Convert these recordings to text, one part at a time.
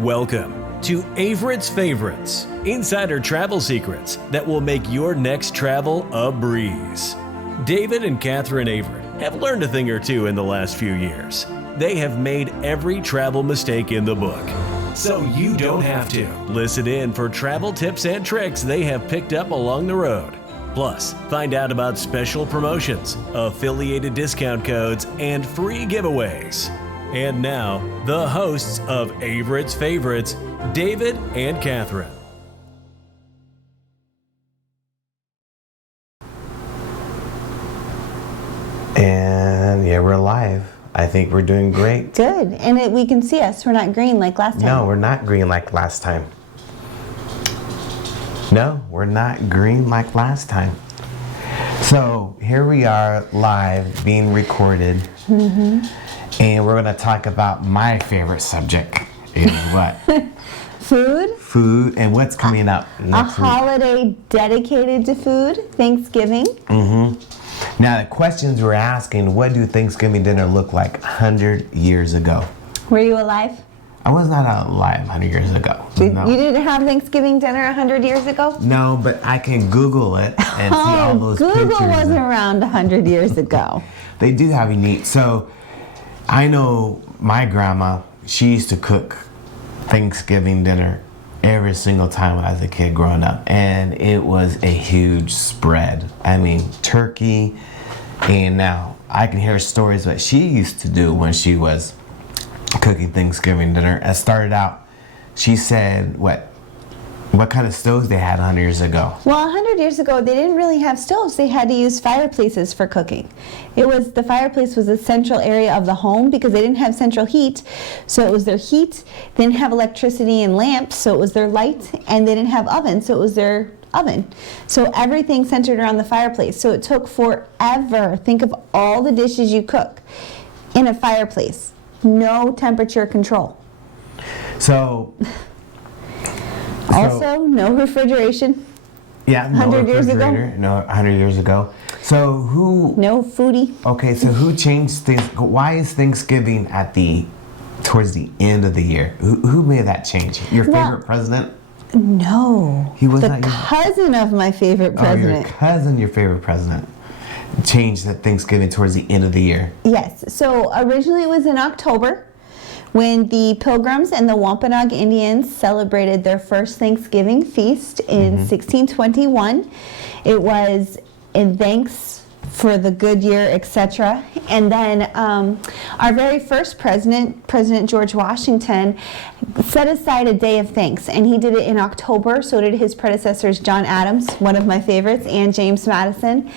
Welcome to Avritt's Favorites, insider travel secrets that will make your next travel a breeze. David and Catherine Avritt have learned a thing or two in the last few years. They have made every travel mistake in the book, so you don't have to. Listen in for travel tips and tricks they have picked up along the road. Plus, find out about special promotions, affiliated discount codes, and free giveaways. And now, the hosts of Avritt's Favorites, David and Catherine. And yeah, we're live. I think we're doing great. Good. And we can see us. We're not green like last time. No, we're not green like last time. No, we're not green like last time. So here we are live being recorded. And we're going to talk about my favorite subject is what? Food. Food and what's coming up next week. A holiday dedicated to food, Thanksgiving. Now the questions we're asking, what do Thanksgiving dinner look like 100 years ago? Were you alive? I was not alive 100 years ago. No. You didn't have Thanksgiving dinner 100 years ago? No, but I can Google it and see all those Google pictures. wasn't around 100 years ago. They do have unique. So I know my grandma, she used to cook Thanksgiving dinner every single time when I was a kid growing up. And it was a huge spread. I mean, turkey. And now I can hear stories what she used to do when she was cooking Thanksgiving dinner. It started out, she said, what kind of stoves they had 100 years ago? Well, 100 years ago, they didn't really have stoves. They had to use fireplaces for cooking. The fireplace was a central area of the home because they didn't have central heat. So it was their heat. They didn't have electricity and lamps, so it was their light. And they didn't have oven, so it was their oven. So everything centered around the fireplace. So it took forever. Think of all the dishes you cook in a fireplace. No temperature control. So also, no refrigeration. Yeah, no 100 years ago? No, 100 years ago. So who? No foodie. Okay, so who changed things? Why is Thanksgiving towards the end of the year? Who made that change? Your favorite president? No. He was the not your cousin of my favorite president. Your favorite president, changed that Thanksgiving towards the end of the year. Yes. So originally it was in October, when the Pilgrims and the Wampanoag Indians celebrated their first Thanksgiving feast in 1621. It was in thanks for the good year, etc. And then our very first president, President George Washington, set aside a day of thanks, and he did it in October. So did his predecessors, John Adams, one of my favorites, and James Madison.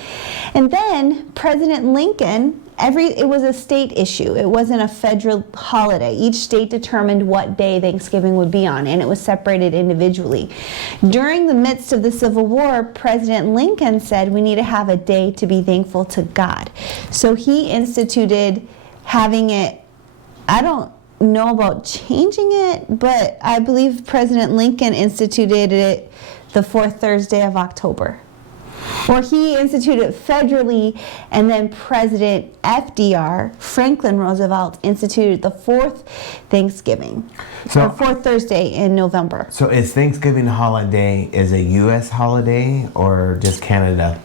And then President Lincoln, it was a state issue. It wasn't a federal holiday. Each state determined what day Thanksgiving would be on, and it was separated individually. During the midst of the Civil War, President Lincoln said we need to have a day to be thankful to God. So he instituted having it. I don't know about changing it, but I believe President Lincoln instituted it the fourth Thursday of October. Or he instituted it federally, and then President FDR, Franklin Roosevelt, instituted the fourth Thanksgiving, or fourth Thursday in November. So is Thanksgiving holiday a U.S. holiday or just Canada?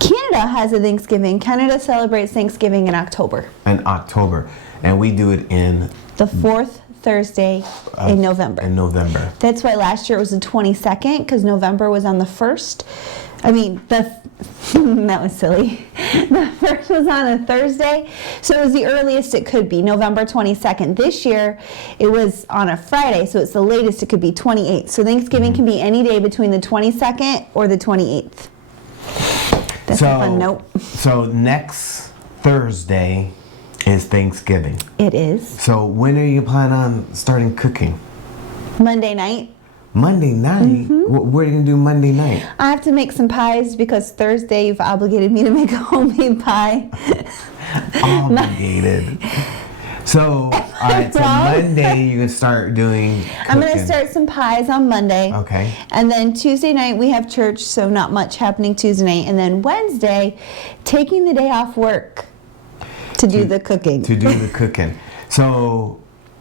Canada has a Thanksgiving. Canada celebrates Thanksgiving in October. In October, and we do it in the fourth Thursday in November. In November. That's why last year it was the 22nd, because November was on the 1st. I mean, that was silly. The first was on a Thursday, so it was the earliest it could be, November 22nd. This year, it was on a Friday, so it's the latest it could be, 28th. So Thanksgiving can be any day between the 22nd or the 28th. That's a fun note. So next Thursday is Thanksgiving. It is. So when are you planning on starting cooking? Monday night. Monday night? What are you going to do Monday night? I have to make some pies because Thursday you've obligated me to make a homemade pie. Obligated. So, all right, so Monday you can start doing cooking. I'm going to start some pies on Monday. Okay. And then Tuesday night we have church, so not much happening Tuesday night. And then Wednesday, taking the day off work to do the cooking. To do the cooking. So,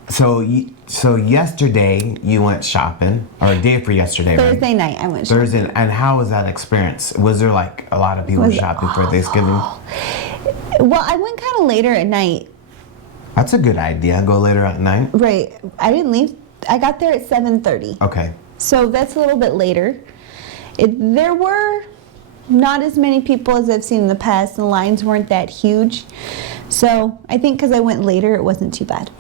So yesterday you went shopping, or a day for yesterday, right? Thursday night I went shopping. Thursday, and how was that experience? Was there like a lot of people shopping for Thanksgiving? Well, I went kind of later at night. That's a good idea. Go later at night. Right. I didn't leave. I got there at 7:30. Okay. So that's a little bit later. There were not as many people as I've seen in the past, and the lines weren't that huge. So I think because I went later, it wasn't too bad.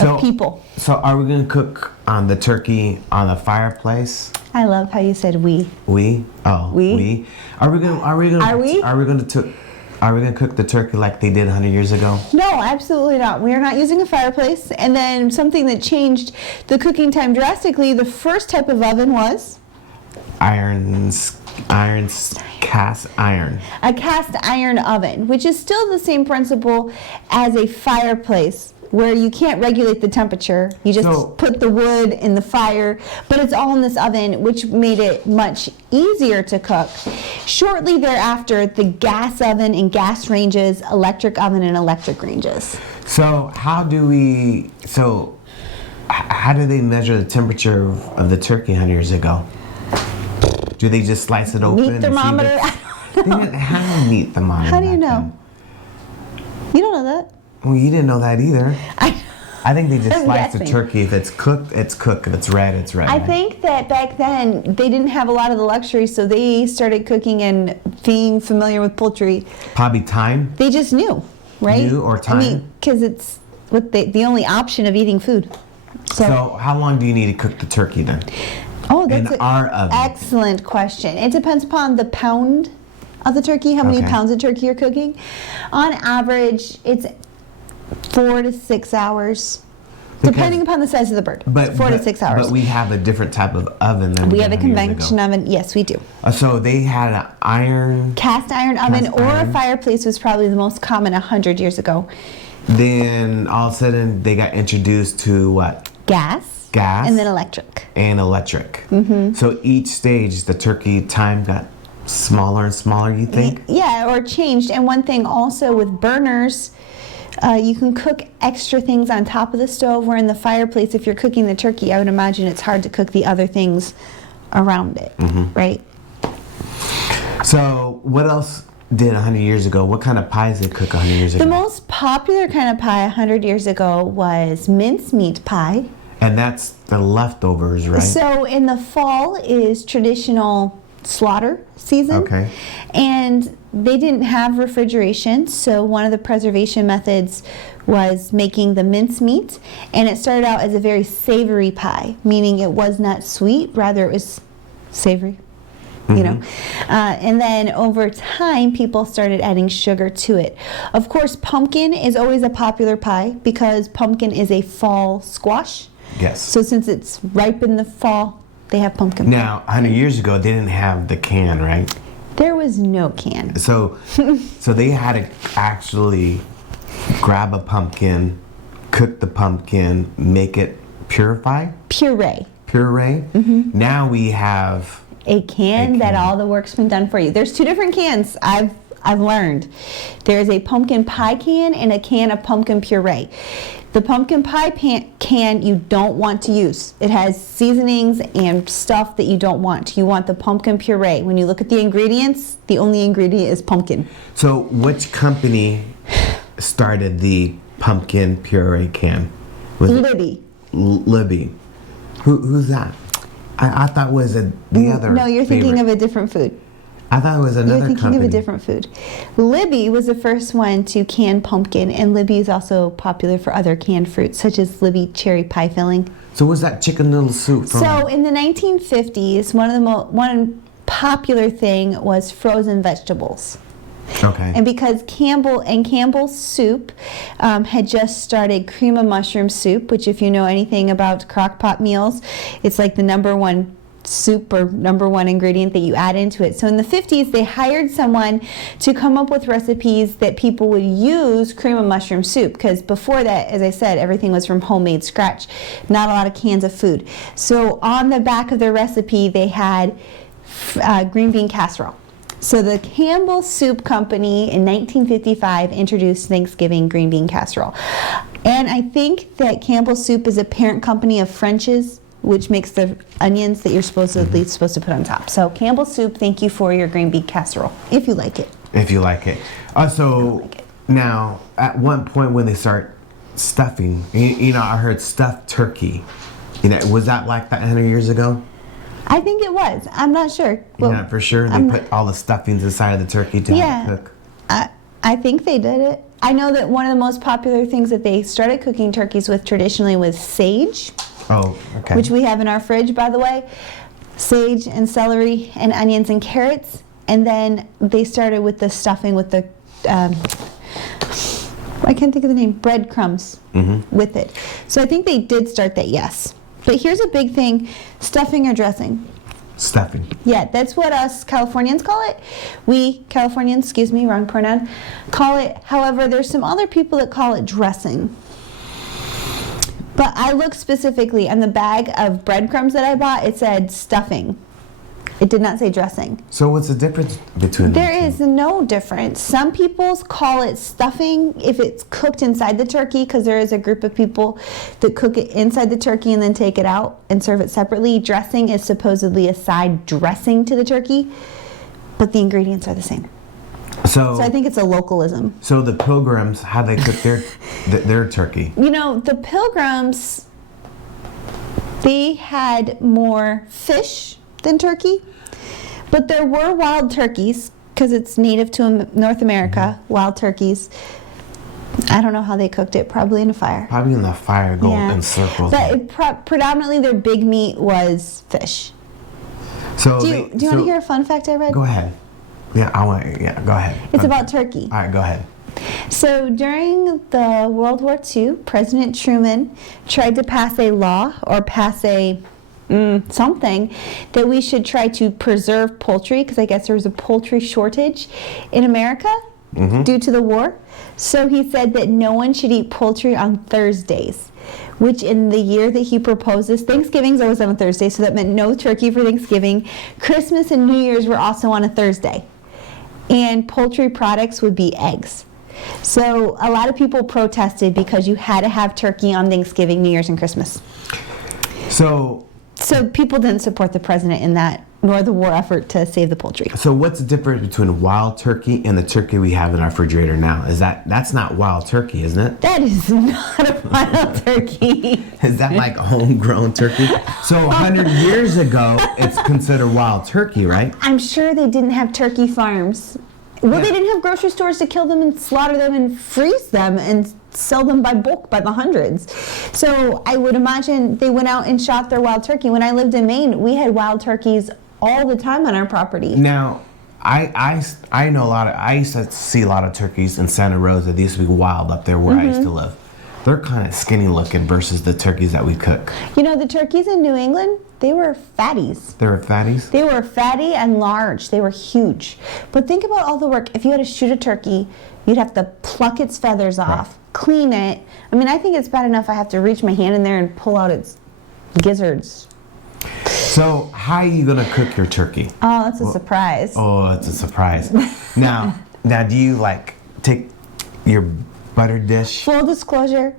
Of people. So are we gonna cook on the turkey on the fireplace? I love how you said we. We? Oh, we. Are we gonna cook the turkey like they did 100 years ago? No, absolutely not. We are not using a fireplace. And then something that changed the cooking time drastically, the first type of oven was? Cast iron. A cast iron oven, which is still the same principle as a fireplace, where you can't regulate the temperature. You just put the wood in the fire, but it's all in this oven, which made it much easier to cook. Shortly thereafter, the gas oven and gas ranges, electric oven and electric ranges. So how do they measure the temperature of the turkey 100 years ago? Do they just slice it open? Meat thermometer? They didn't have a meat thermometer. How do you know? You don't know that. Well, you didn't know that either. I think they just slice the turkey. If it's cooked, it's cooked. If it's red, it's red. I think that back then they didn't have a lot of the luxury, so they started cooking and being familiar with poultry. Probably time. They just knew, right? Knew or time. I mean, because it's the only option of eating food. So how long do you need to cook the turkey then? Oh, that's in our oven? Excellent question. It depends upon the pound of the turkey, how many pounds of turkey you're cooking. On average, it's 4 to 6 hours, depending upon the size of the bird. But 4 to 6 hours. But we have a different type of oven than we have a convection oven. Yes, we do. So they had an cast iron oven, or a fireplace was probably the most common 100 years ago. Then all of a sudden they got introduced to what? Gas. And then electric. Mm-hmm. So each stage, the turkey time got smaller and smaller, you think? Yeah, or changed. And one thing also with burners, you can cook extra things on top of the stove, or in the fireplace. If you're cooking the turkey, I would imagine it's hard to cook the other things around it, right? So what else did 100 years ago? What kind of pies did they cook 100 years ago? The most popular kind of pie 100 years ago was mincemeat pie. And that's the leftovers, right? So in the fall is traditional slaughter season. Okay. And they didn't have refrigeration, so one of the preservation methods was making the mincemeat. And it started out as a very savory pie, meaning it was not sweet, rather it was savory. You know, and then over time, people started adding sugar to it. Of course, pumpkin is always a popular pie because pumpkin is a fall squash. Yes. So since it's ripe in the fall, they have pumpkin pie. Now, 100 years ago, they didn't have the can, right? There was no can. So they had to actually grab a pumpkin, cook the pumpkin, make it purify? Puree. Now we have a can that all the work's been done for you. There's two different cans I've learned. There's a pumpkin pie can and a can of pumpkin puree. The pumpkin pie can you don't want to use. It has seasonings and stuff that you don't want. You want the pumpkin puree. When you look at the ingredients, the only ingredient is pumpkin. So which company started the pumpkin puree can? Libby. Libby. Who's that? I thought it was the other. No, you're thinking of a different food. I thought it was another company. You're thinking of a different food. Libby was the first one to can pumpkin, and Libby is also popular for other canned fruits, such as Libby cherry pie filling. So what's that chicken noodle soup from? So in the 1950s, one popular thing was frozen vegetables. Okay. And because Campbell's soup had just started cream of mushroom soup, which if you know anything about crock pot meals, it's like the number one soup or number one ingredient that you add into it. So in the 50s, they hired someone to come up with recipes that people would use cream of mushroom soup, because before that, as I said, everything was from homemade scratch, not a lot of cans of food. So on the back of their recipe, they had green bean casserole. So the Campbell Soup Company in 1955 introduced Thanksgiving green bean casserole. And I think that Campbell Soup is a parent company of French's, which makes the onions that you're supposed to put on top. So Campbell Soup, thank you for your green bean casserole, if you like it. If you like it. So now, at one point when they start stuffing, I heard stuffed turkey. Was that like that 100 years ago? I think it was. I'm not sure. Well, not for sure. They put all the stuffings inside of the turkey to have it cook. I think they did it. I know that one of the most popular things that they started cooking turkeys with traditionally was sage. Oh, okay. Which we have in our fridge, by the way. Sage and celery and onions and carrots. And then they started with the stuffing with the, I can't think of the name, breadcrumbs with it. So I think they did start that, yes. But here's a big thing, stuffing or dressing. Stuffing. Yeah, that's what us Californians call it. We, Californians, excuse me, wrong pronoun, call it. However, there's some other people that call it dressing. But I looked specifically on the bag of breadcrumbs that I bought, it said stuffing. It did not say dressing. So what's the difference between them? There is no difference. Some people call it stuffing if it's cooked inside the turkey, because there is a group of people that cook it inside the turkey and then take it out and serve it separately. Dressing is supposedly a side dressing to the turkey, but the ingredients are the same. So I think it's a localism. So the Pilgrims, how they cook their turkey? The Pilgrims, they had more fish than turkey, but there were wild turkeys because it's native to North America. Wild turkeys. I don't know how they cooked it. Probably in a fire. Probably in the fire, in circles. But predominantly their big meat was fish. So do you want to hear a fun fact I read? Go ahead. Yeah, go ahead. It's about turkey. All right, go ahead. So during the World War II, President Truman tried to pass a law or pass a something that we should try to preserve poultry, because I guess there was a poultry shortage in America due to the war. So he said that no one should eat poultry on Thursdays, which in the year that he proposed this, Thanksgiving's always on a Thursday, so that meant no turkey for Thanksgiving. Christmas and New Year's were also on a Thursday. And poultry products would be eggs. So a lot of people protested because you had to have turkey on Thanksgiving, New Year's, and Christmas. So people didn't support the president in that, nor the war effort to save the poultry. So what's the difference between wild turkey and the turkey we have in our refrigerator now? That's not wild turkey, isn't it? That is not a wild turkey. Is that like a homegrown turkey? So 100 years ago, it's considered wild turkey, right? I'm sure they didn't have turkey farms. Well, they didn't have grocery stores to kill them and slaughter them and freeze them and sell them by bulk by the hundreds. So I would imagine they went out and shot their wild turkey. When I lived in Maine, we had wild turkeys all the time on our property. Now, I know I used to see a lot of turkeys in Santa Rosa. They used to be wild up there where I used to live. They're kind of skinny looking versus the turkeys that we cook. The turkeys in New England, they were fatties. They were fatties? They were fatty and large. They were huge. But think about all the work. If you had to shoot a turkey, you'd have to pluck its feathers off, clean it. I mean, I think it's bad enough I have to reach my hand in there and pull out its gizzards. So how are you going to cook your turkey? Oh, that's a surprise. Oh, that's a surprise. Now, do you take your butter dish? Full disclosure,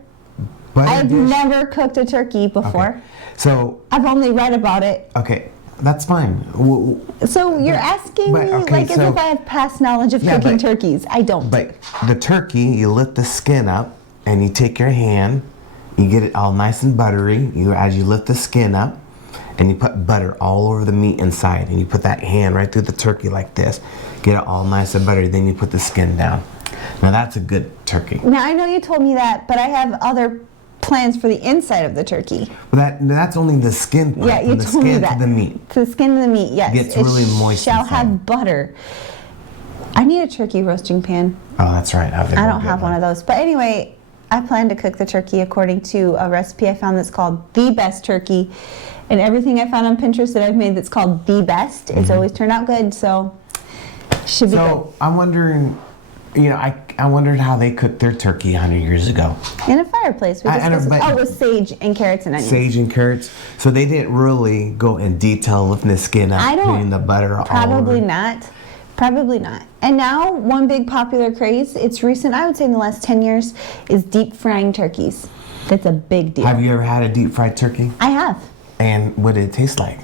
I've never cooked a turkey before. Okay. So I've only read about it. Okay, that's fine. So you're asking me as if I have past knowledge of cooking turkeys. I don't. But the turkey, you lift the skin up and you take your hand, you get it all nice and buttery. As you lift the skin up, and you put butter all over the meat inside, and you put that hand right through the turkey like this, get it all nice and buttery, then you put the skin down. Now that's a good turkey. Now I know you told me that, but I have other plans for the inside of the turkey. But that's only the skin part. Yeah, you told me that. To the meat. To the skin of the meat, yes. It gets really moist. Shall have butter. I need a turkey roasting pan. Oh, that's right. I don't have one of those. But anyway, I plan to cook the turkey according to a recipe I found that's called The Best Turkey. And everything I found on Pinterest that I've made that's called The Best, it's always turned out good, so should be good. So I'm wondering, I wondered how they cooked their turkey 100 years ago. In a fireplace. With sage and carrots and onions. Sage and carrots. So they didn't really go in detail lifting the skin up, putting the butter all over. Probably not. Probably not. And now, one big popular craze, it's recent, I would say in the last 10 years, is deep frying turkeys. That's a big deal. Have you ever had a deep fried turkey? I have. And what did it taste like?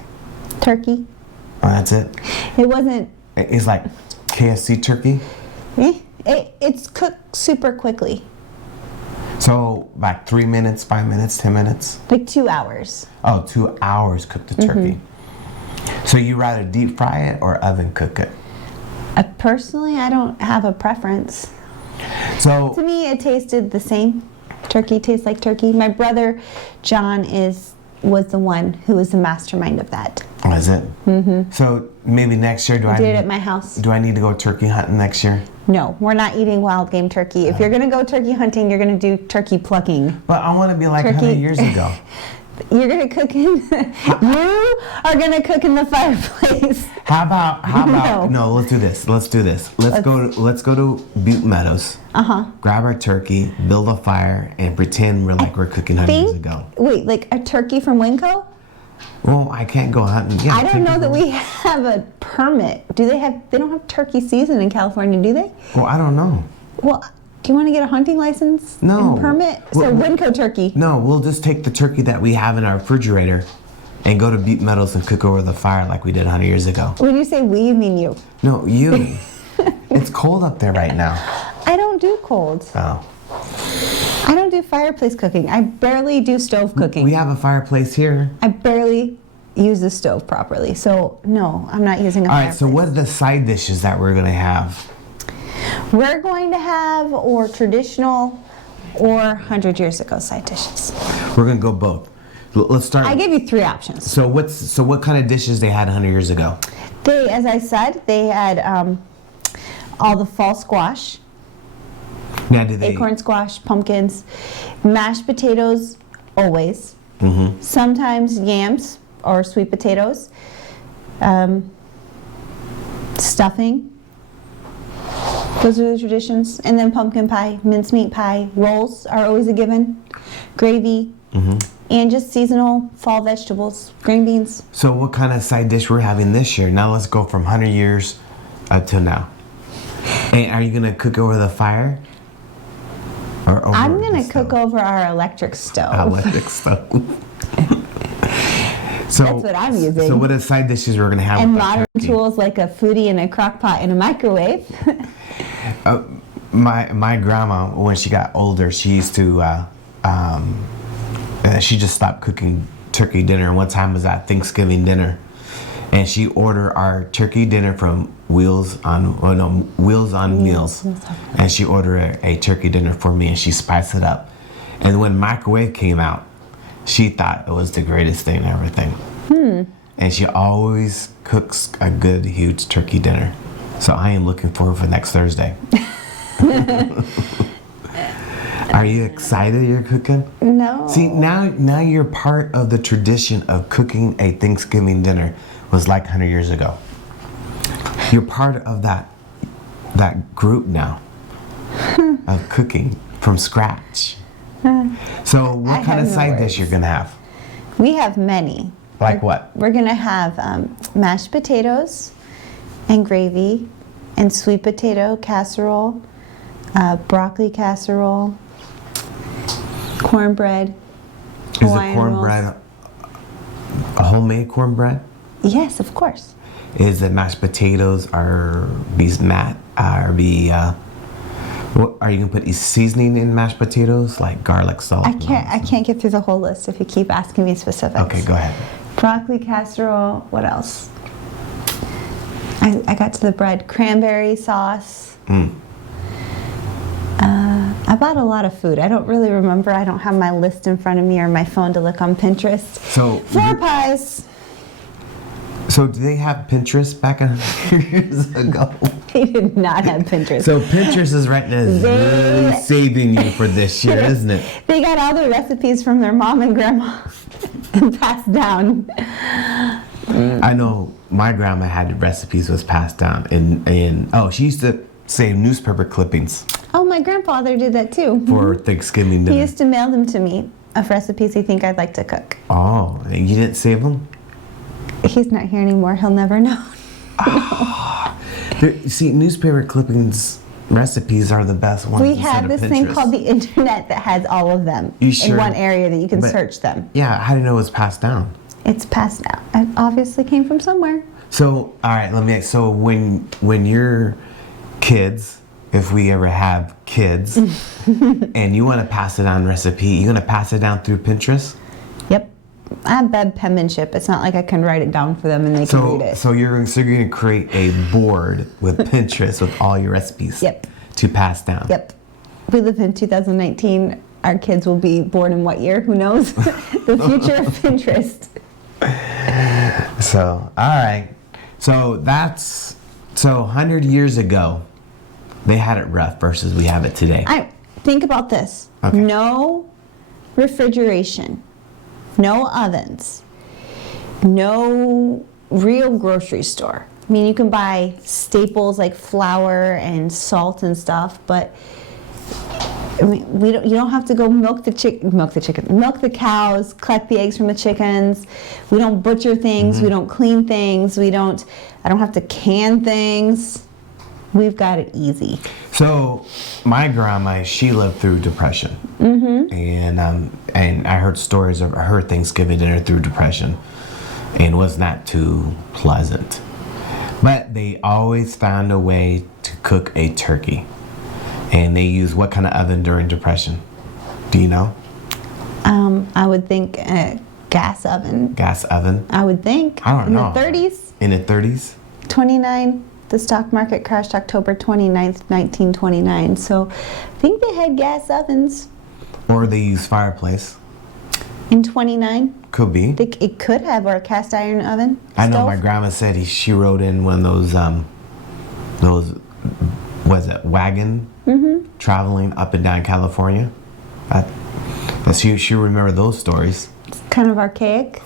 Turkey. Oh, that's it? It wasn't... It's like KFC turkey? It's cooked super quickly. So, like 3 minutes, 5 minutes, 10 minutes? Like 2 hours. Oh, 2 hours cook the turkey. So you rather deep fry it or oven cook it? Personally, I don't have a preference. So To me, it tasted the same. Turkey tastes like turkey. My brother, John, was the one who was the mastermind of that. is it? Mm-hmm. So maybe next year, Did it at my house. do I need to go turkey hunting next year? No, we're not eating wild game turkey. If you're going to go turkey hunting, you're going to do turkey plucking. But I want to be like Turkey. 100 years ago. You're going to cook in... you are going to cook in the fireplace. How about no, let's do this. Let's go to Butte Meadows. Grab our turkey, build a fire, and pretend we're cooking 100 years ago. Wait, like a turkey from Winco? Well, I can't go hunting. Yeah, I don't know that we have a permit. They don't have turkey season in California, do they? Well, I don't know. Well, do you want to get a hunting license? No. And permit? So Winco turkey. No, we'll just take the turkey that we have in our refrigerator and go to Butte Meadows and cook over the fire like we did 100 years ago. When you say we, you mean you. No, you. It's cold up there right now. I don't do cold. Oh. I don't do fireplace cooking. I barely do stove cooking. We have a fireplace here. I barely use the stove properly. So, no, I'm not using a fireplace. All right, so what are the side dishes that we're going to have? We're going to have or traditional or 100 years ago side dishes. We're going to go both. Let's start. I gave you 3 options. So what kind of dishes they had 100 years ago? They, as I said, they had all the fall squash. Now, do they Acorn squash, pumpkins, mashed potatoes, always. Mm-hmm. Sometimes yams or sweet potatoes, stuffing. Those are the traditions. And then pumpkin pie, mincemeat pie, rolls are always a given, gravy, and just seasonal fall vegetables, green beans. So what kind of side dish we're having this year? Now let's go from 100 years to now. And are you going to cook over the fire? Or over I'm going the to cook stove? over our electric stove. Electric stove. So, That's what I'm using. So what are side dishes we're going to have And with the modern turkey? tools like a foodie and a crock pot and a microwave. My grandma, when she got older, she used to, she just stopped cooking turkey dinner. And one time was at Thanksgiving dinner. And she ordered our turkey dinner from Wheels on Meals. And she ordered a turkey dinner for me and she spiced it up. And when microwave came out, she thought it was the greatest thing and everything. And she always cooks a good, huge turkey dinner. So I am looking forward for next Thursday. Are you excited you're cooking? No. See, now you're part of the tradition of cooking a Thanksgiving dinner was like 100 years ago. You're part of that group now of cooking from scratch. So what kind of side dish you're going to have? We have many. Like what? We're going to have mashed potatoes and gravy and sweet potato casserole, broccoli casserole, cornbread, Is Hawaiian the cornbread rolls. a homemade cornbread? Yes, of course. Is the mashed potatoes what are you gonna put seasoning in mashed potatoes like garlic, salt? I can't get through the whole list if you keep asking me specifics. Okay, go ahead. Broccoli casserole. What else? I got to the bread. Cranberry sauce. I bought a lot of food. I don't really remember. I don't have my list in front of me or my phone to look on Pinterest. So Flour pies. So do they have Pinterest back 100 years ago? They did not have Pinterest. So Pinterest is right now really saving you for this year, isn't it? They got all the recipes from their mom and grandma and passed down. I know my grandma had recipes was passed down, and she used to save newspaper clippings Oh, my grandfather did that too. for Thanksgiving He dinner. used to mail them to me of recipes he think I'd like to cook. Oh, and you didn't save them? He's not here anymore. He'll never know. See, newspaper clippings recipes are the best ones. We have this thing Pinterest. called the internet that has all of them You sure? in one area that you can But- search them. Yeah, how do you know it's passed down? It's passed out. It obviously came from somewhere. So, all right, let me. So when your kids, if we ever have kids, and you want to pass it on recipe, you're gonna pass it down through Pinterest. Yep. I have bad penmanship. It's not like I can write it down for them and they can read it. So you're gonna create a board with Pinterest with all your recipes. Yep. To pass down. Yep. We live in 2019. Our kids will be born in what year? Who knows? The future of Pinterest. So, all right. So 100 years ago, they had it rough versus we have it today. Think about this. Okay. No refrigeration, no ovens, no real grocery store. I mean, you can buy staples like flour and salt and stuff, but I mean, you don't have to go milk the cows, collect the eggs from the chickens. We don't butcher things. We don't clean things. I don't have to can things. We've got it easy. So my grandma, she lived through Depression, and I heard stories of her Thanksgiving dinner through Depression, and it was not too pleasant. But they always found a way to cook a turkey. And they use what kind of oven during Depression? Do you know? I would think a gas oven. Gas oven? I would think. I don't know. In the 30s? In the 30s? 29. The stock market crashed October 29th, 1929. So I think they had gas ovens. Or they use fireplace? In 29? Could be. It could have, or a cast iron oven. I know stove. my grandma said she rode in one of those was it wagon traveling up and down California. But she remember those stories. It's kind of archaic.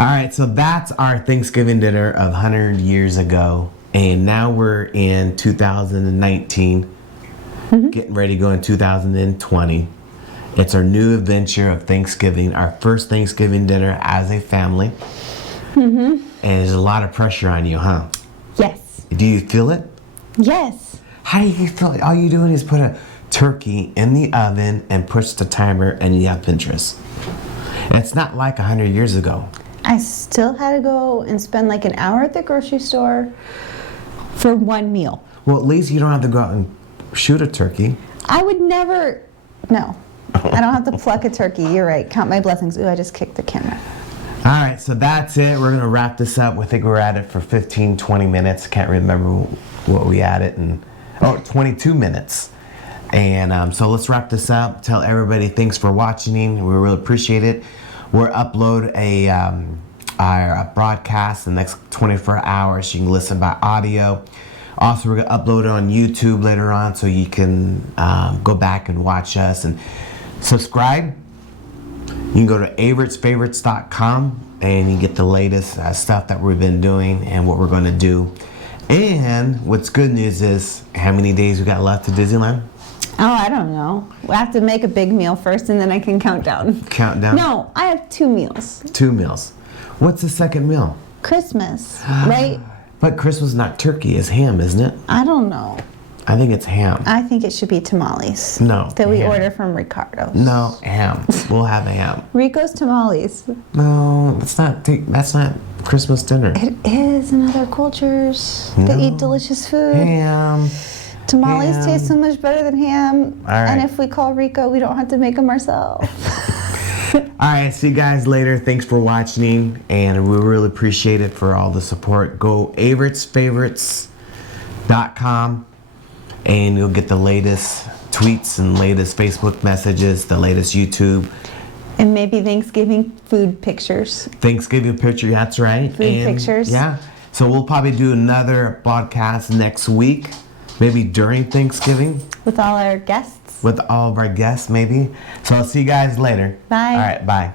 All right, so that's our Thanksgiving dinner of 100 years ago, and now we're in 2019, getting ready to go in 2020. It's our new adventure of Thanksgiving, our first Thanksgiving dinner as a family, and there's a lot of pressure on you, huh? Yes. Do you feel it? Yes. How do you feel it? All you're doing is put a turkey in the oven and push the timer and you have Pinterest. It's not like 100 years ago. I still had to go and spend like an hour at the grocery store for one meal. Well, at least you don't have to go out and shoot a turkey. I would never, no. I don't have to pluck a turkey. You're right. Count my blessings. Ooh, I just kicked the camera. All right, so that's it. We're going to wrap this up. I think we're at it for 15, 20 minutes. Can't remember what we added. 22 minutes. And so let's wrap this up. Tell everybody thanks for watching. We really appreciate it. We'll upload our broadcast in the next 24 hours. You can listen by audio. Also, we're going to upload it on YouTube later on so you can go back and watch us and subscribe. You can go to avrittsfavorites.com and you get the latest stuff that we've been doing and what we're going to do. And what's good news is how many days we got left to Disneyland? Oh, I don't know. We have to make a big meal first and then I can count down. Count down? No, I have 2 meals. 2 meals. What's the second meal? Christmas, right? But Christmas is not turkey, it's ham, isn't it? I don't know. I think it's ham. I think it should be tamales. No. That we ham. order from Ricardo's. No, ham. We'll have a ham. Rico's tamales. No, that's not Christmas dinner. It is in other cultures. They No. eat delicious food. Ham. Tamales ham. taste so much better than ham. All right. And if we call Rico, we don't have to make them ourselves. All right, see you guys later. Thanks for watching, and we really appreciate it for all the support. Go avrittsfavorites.com, and you'll get the latest tweets and latest Facebook messages, the latest YouTube. And maybe Thanksgiving food pictures. Thanksgiving picture, that's right. Food pictures. Yeah, so we'll probably do another podcast next week, maybe during Thanksgiving. With all our guests. With all of our guests, maybe. So I'll see you guys later. Bye. All right, bye.